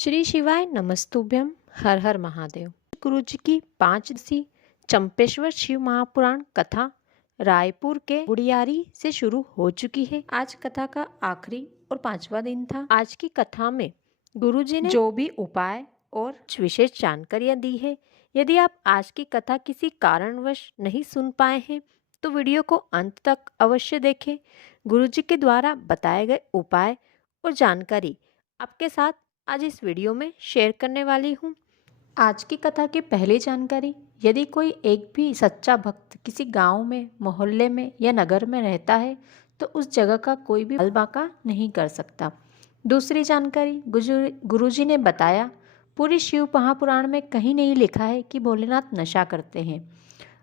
श्री शिवाय नमस्तुभ्यम। हर हर महादेव। गुरु जी की 5 दिवसीय चंपेश्वर शिव महापुराण कथा रायपुर के बुढ़ियारी से शुरू हो चुकी है। आज कथा का आखिरी और 5वां दिन था। आज की कथा में गुरु जी ने जो भी उपाय और विशेष जानकारियां दी है। यदि आप आज की कथा किसी कारणवश नहीं सुन पाए हैं तो वीडियो को अंत तक अवश्य देखें। गुरु जी के द्वारा बताए गए उपाय और जानकारी आपके साथ आज इस वीडियो में शेयर करने वाली हूँ। आज की कथा की पहली जानकारी, यदि कोई एक भी सच्चा भक्त किसी गांव में, मोहल्ले में या नगर में रहता है तो उस जगह का कोई भी बाका नहीं कर सकता। दूसरी जानकारी, गुरुजी ने बताया पूरी शिव महापुराण में कहीं नहीं लिखा है कि भोलेनाथ नशा करते हैं।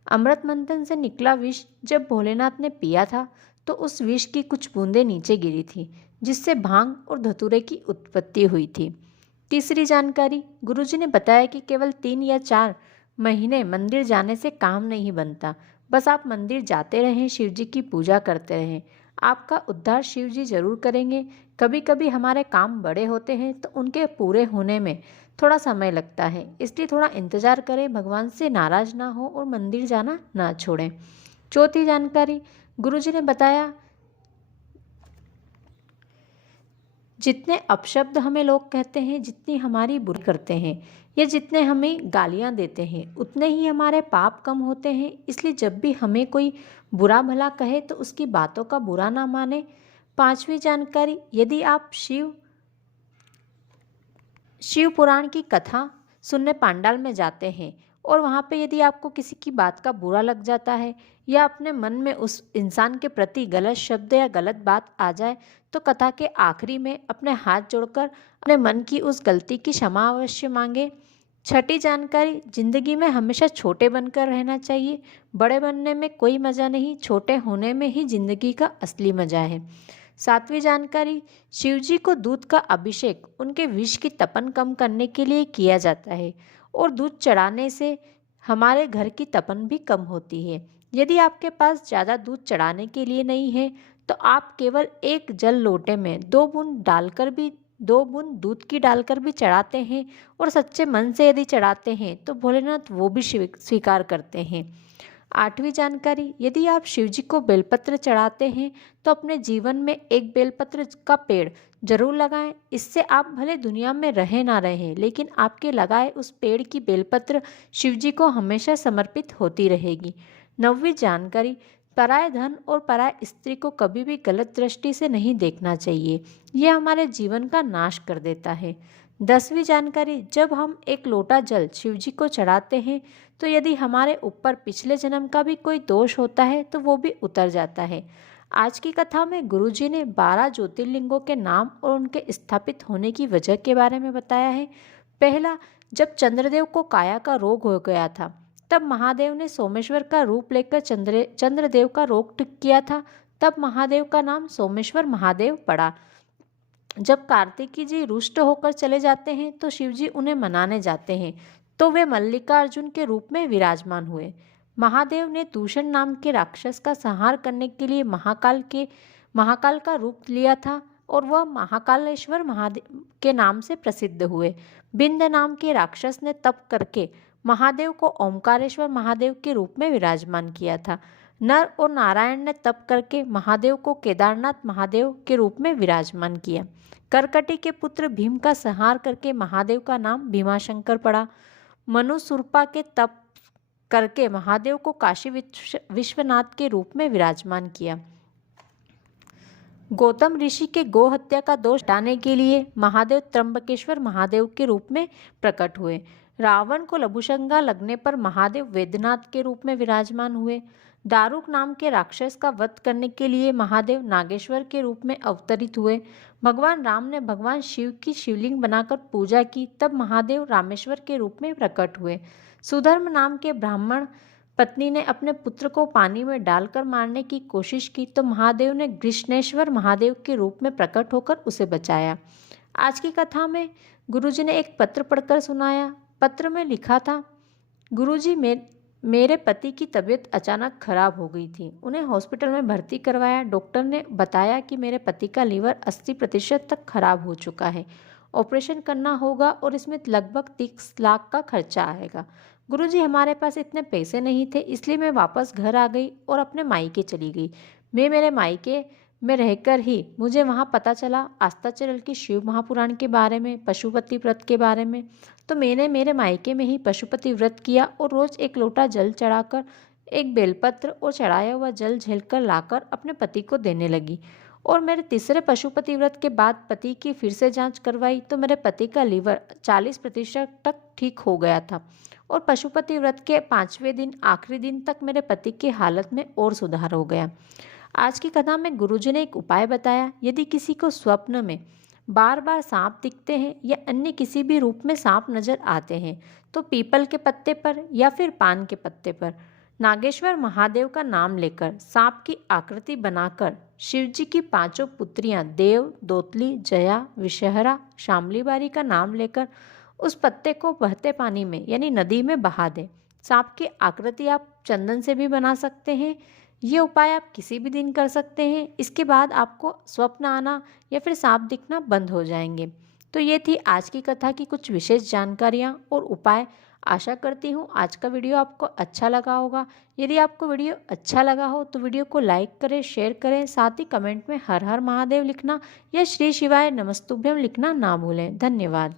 अमृत मंथन से निकला विष जब भोलेनाथ ने पिया था तो उस विष की कुछ बूंदें नीचे गिरी थी, जिससे भांग और धतूरे की उत्पत्ति हुई थी। तीसरी जानकारी, गुरुजी ने बताया कि केवल 3 या 4 महीने मंदिर जाने से काम नहीं बनता। बस आप मंदिर जाते रहें, शिव जी की पूजा करते रहें, आपका उद्धार शिव जी जरूर करेंगे। कभी कभी हमारे काम बड़े होते हैं तो उनके पूरे होने में थोड़ा समय लगता है, इसलिए थोड़ा इंतजार करें, भगवान से नाराज ना हो और मंदिर जाना ना छोड़ें। चौथी जानकारी, गुरुजी ने बताया जितने अपशब्द हमें लोग कहते हैं, जितनी हमारी बुराई करते हैं या जितने हमें गालियां देते हैं, उतने ही हमारे पाप कम होते हैं। इसलिए जब भी हमें कोई बुरा भला कहे तो उसकी बातों का बुरा ना माने। 5वीं जानकारी, यदि आप शिव पुराण की कथा सुनने पांडाल में जाते हैं और वहाँ पे यदि आपको किसी की बात का बुरा लग जाता है या अपने मन में उस इंसान के प्रति गलत शब्द या गलत बात आ जाए तो कथा के आखिरी में अपने हाथ जोड़कर अपने मन की उस गलती की क्षमा अवश्य मांगे। छठी जानकारी, जिंदगी में हमेशा छोटे बनकर रहना चाहिए। बड़े बनने में कोई मज़ा नहीं, छोटे होने में ही जिंदगी का असली मज़ा है। 7वीं जानकारी, शिवजी को दूध का अभिषेक उनके विष की तपन कम करने के लिए किया जाता है और दूध चढ़ाने से हमारे घर की तपन भी कम होती है। यदि आपके पास ज़्यादा दूध चढ़ाने के लिए नहीं है तो आप केवल एक जल लोटे में 2 बूंद दूध की डालकर भी चढ़ाते हैं और सच्चे मन से यदि चढ़ाते हैं तो भोलेनाथ वो भी स्वीकार करते हैं। 8वीं जानकारी, यदि आप शिवजी को बेलपत्र चढ़ाते हैं तो अपने जीवन में एक बेलपत्र का पेड़ जरूर लगाएं। इससे आप भले दुनिया में रहे ना रहें, लेकिन आपके लगाए उस पेड़ की बेलपत्र शिवजी को हमेशा समर्पित होती रहेगी। 9वीं जानकारी, पराय धन और पराय स्त्री को कभी भी गलत दृष्टि से नहीं देखना चाहिए, यह हमारे जीवन का नाश कर देता है। 10वीं जानकारी, जब हम एक लोटा जल शिवजी को चढ़ाते हैं तो यदि हमारे ऊपर पिछले जन्म का भी कोई दोष होता है तो वो भी उतर जाता है। आज की कथा में गुरुजी ने 12 ज्योतिर्लिंगों के नाम और उनके स्थापित होने की वजह के बारे में बताया है। पहला, जब चंद्रदेव को काया का रोग हो गया था तब महादेव ने सोमेश्वर का रूप लेकर चंद्रदेव का रोग ठीक किया था। तब महादेव का नाम सोमेश्वर महादेव पड़ा। जब कार्तिकी जी रुष्ट होकर चले जाते हैं तो शिवजी उन्हें मनाने जाते हैं तो वे मल्लिकार्जुन के रूप में विराजमान हुए। महादेव ने दूषण नाम के राक्षस का संहार करने के लिए महाकाल का रूप लिया था और वह महाकालेश्वर महादेव के नाम से प्रसिद्ध हुए। बिंद नाम के राक्षस ने तप करके महादेव को ओमकारेश्वर महादेव के रूप में विराजमान किया था। नर और नारायण ने तप करके महादेव को केदारनाथ महादेव के रूप में विराजमान किया। करकटी के पुत्र भीम का संहार करके महादेव का नाम भीमाशंकर पड़ा। मनु सुरपा के तप करके महादेव को काशी विश्वनाथ के रूप में विराजमान किया। गौतम ऋषि के गो हत्या का दोष हटाने के लिए महादेव त्र्यंबकेश्वर महादेव के रूप में प्रकट हुए। रावण को लघुशंका लगने पर महादेव वैद्यनाथ के रूप में विराजमान हुए। दारुक नाम के राक्षस का वध करने के लिए महादेव नागेश्वर के रूप में अवतरित हुए। भगवान राम ने भगवान शिव की शिवलिंग बनाकर पूजा की, तब महादेव रामेश्वर के रूप में प्रकट हुए। सुधर्म नाम के ब्राह्मण पत्नी ने अपने पुत्र को पानी में डालकर मारने की कोशिश की तो महादेव ने कृष्णेश्वर महादेव के रूप में प्रकट होकर उसे बचाया। आज की कथा में गुरुजी ने एक पत्र पढ़कर सुनाया। पत्र में लिखा था, गुरुजी मेरे पति की तबीयत अचानक खराब हो गई थी। उन्हें हॉस्पिटल में भर्ती करवाया। डॉक्टर ने बताया कि मेरे पति का लीवर 80% तक खराब हो चुका है ऑपरेशन करना होगा और इसमें लगभग 30 लाख का खर्चा आएगा। गुरुजी, हमारे पास इतने पैसे नहीं थे, इसलिए मैं वापस घर आ गई और अपने मायके चली गई। मैं मेरे मायके में रहकर ही मुझे वहाँ पता चला अस्ताचल की शिव महापुराण के बारे में, पशुपति व्रत के बारे में। तो मैंने मेरे मायके में ही पशुपति व्रत किया और रोज़ एक लोटा जल चढ़ाकर, एक बेलपत्र और चढ़ाया हुआ जल झेलकर लाकर अपने पति को देने लगी। और मेरे तीसरे पशुपति व्रत के बाद पति की फिर से जांच करवाई तो मेरे पति का लीवर 40% तक ठीक हो गया था। और पशुपति व्रत के 5वें दिन आखिरी दिन तक मेरे पति की हालत में और सुधार हो गया। आज की कथा में गुरुजी ने एक उपाय बताया। यदि किसी को स्वप्न में बार बार सांप दिखते हैं या अन्य किसी भी रूप में सांप नजर आते हैं तो पीपल के पत्ते पर या फिर पान के पत्ते पर नागेश्वर महादेव का नाम लेकर सांप की आकृति बनाकर शिवजी की 5 पुत्रियां देव, दोतली, जया, विषहरा, शामली बारी का नाम लेकर उस पत्ते को बहते पानी में यानी नदी में बहा दें। सांप की आकृति आप चंदन से भी बना सकते हैं। ये उपाय आप किसी भी दिन कर सकते हैं। इसके बाद आपको स्वप्न आना या फिर सांप दिखना बंद हो जाएंगे। तो ये थी आज की कथा की कुछ विशेष जानकारियाँ और उपाय। आशा करती हूँ आज का वीडियो आपको अच्छा लगा होगा। यदि आपको वीडियो अच्छा लगा हो तो वीडियो को लाइक करें, शेयर करें, साथ ही कमेंट में हर हर महादेव लिखना या श्री शिवाय नमस्तुभ्यम लिखना ना भूलें। धन्यवाद।